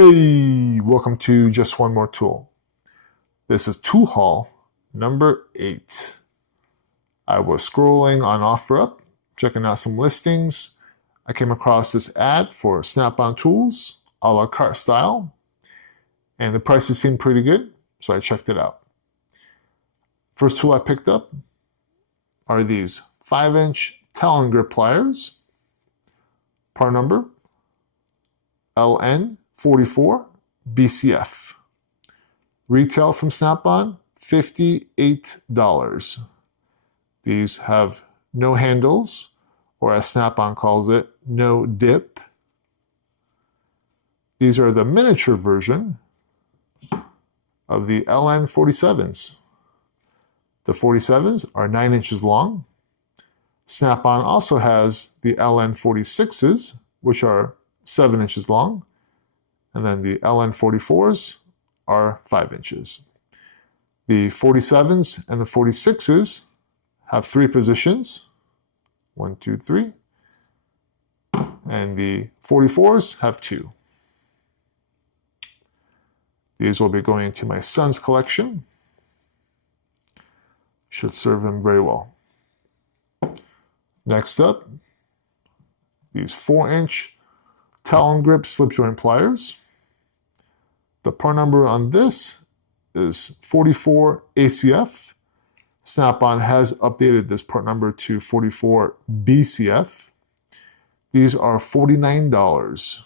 Hey, welcome to Just One More Tool. This is tool haul number 8. I was scrolling on OfferUp, checking out some listings. I came across this ad for Snap-on tools, a la carte style, and the prices seemed pretty good, so I checked it out. First tool I picked up are these 5-inch Talon grip pliers. Part number LN44 BCF. Retail from Snap-on, $58. These have no handles, or as Snap-on calls it, no dip. These are the miniature version of the LN47s. The 47s are 9 inches long. Snap-on also has the LN46s, which are 7 inches long, and then the LN44s are 5 inches. The 47s and the 46s have 3 positions, 1, 2, 3, and the 44s have 2. These will be going into my son's collection. Should serve him very well. Next up, these 4-inch Talon grip slip joint pliers. The part number on this is 44 ACF. Snap-on has updated this part number to 44 BCF. These are $49.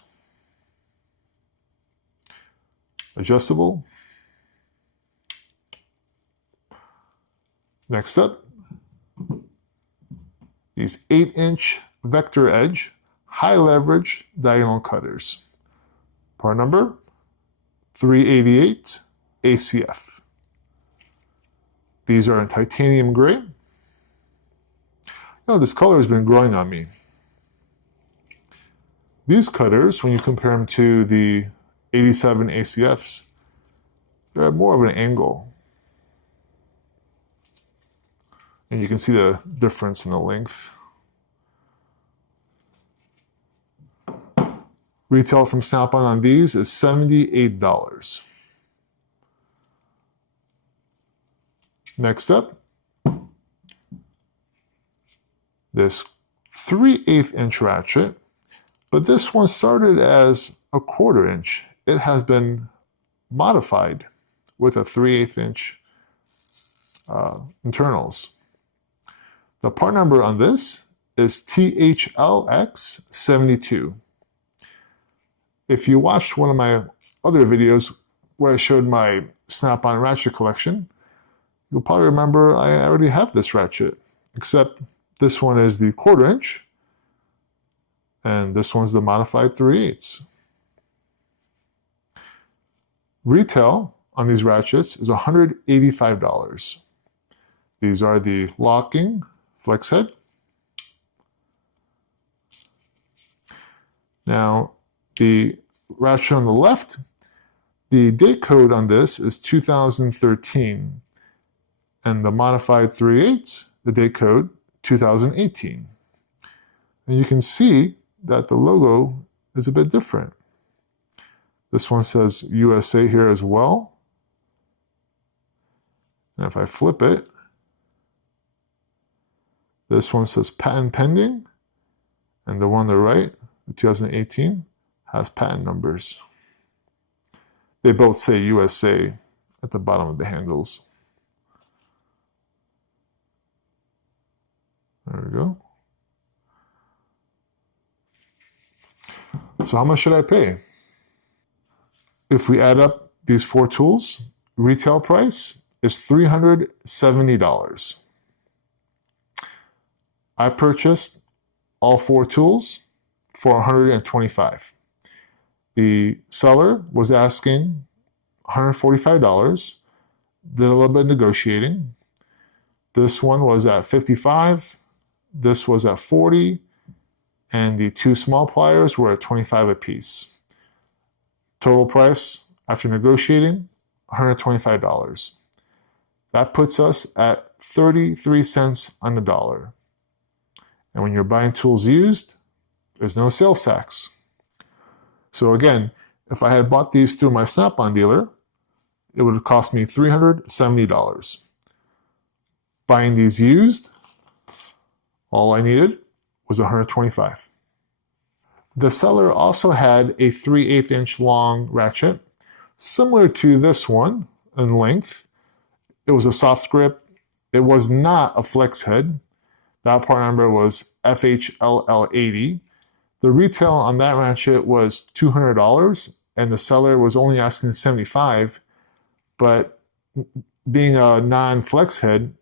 Adjustable. Next up, these 8-inch vector edge high leverage diagonal cutters. Part number 388 ACF. These are in titanium gray. This color has been growing on me. These cutters, when you compare them to the 87 ACFs, they're more of an angle. And you can see the difference in the length. Retail from Snap-on on these is $78. Next up, this 3/8 inch ratchet, but this one started as a 1/4 inch. It has been modified with a 3/8 inch internals. The part number on this is THLX72. If you watched one of my other videos where I showed my Snap-on ratchet collection, you'll probably remember I already have this ratchet, except this one is the 1/4 inch, and this one's the modified 3/8. Retail on these ratchets is $185. These are the locking flex head. Now, the ratchet on the left, the date code on this is 2013, and the modified 3/8, the date code 2018. And you can see that the logo is a bit different. This one says USA here as well. And if I flip it, this one says patent pending, and the one on the right, the 2018, has patent numbers. They both say USA at the bottom of the handles. There we go. So how much should I pay? If we add up these 4 tools, retail price is $370. I purchased all 4 tools for $125. The seller was asking $145, did a little bit of negotiating. This one was at $55, this was at $40, and the 2 small pliers were at $25 a piece. Total price, after negotiating, $125. That puts us at 33 cents on the dollar. And when you're buying tools used, there's no sales tax. So again, If I had bought these through my Snap-on dealer, it would have cost me $370. Buying these used, all I needed was $125. The seller also had a 3/8 inch long ratchet, similar to this one in length. It was a soft grip. It was not a flex head. That part number was FHLL80. The retail on that ratchet was $200, and the seller was only asking $75. But being a non-flex head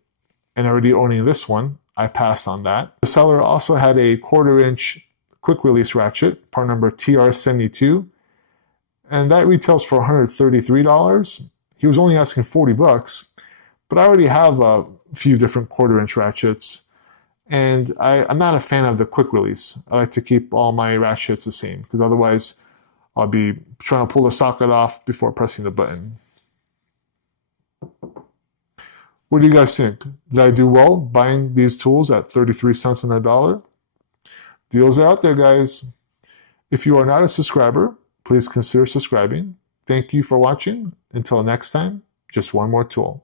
and already owning this one, I passed on that. The seller also had a 1/4 inch quick release ratchet, part number TR72, and that retails for $133. He was only asking $40, but I already have a few different 1/4 inch ratchets, and I'm not a fan of the quick release. I like to keep all my ratchets the same, because otherwise I'll be trying to pull the socket off before pressing the button. What do you guys think? Did I do well buying these tools at 33 cents on the dollar? Deals are out there, guys. If you are not a subscriber, please consider subscribing. Thank you for watching. Until next time, just one more tool.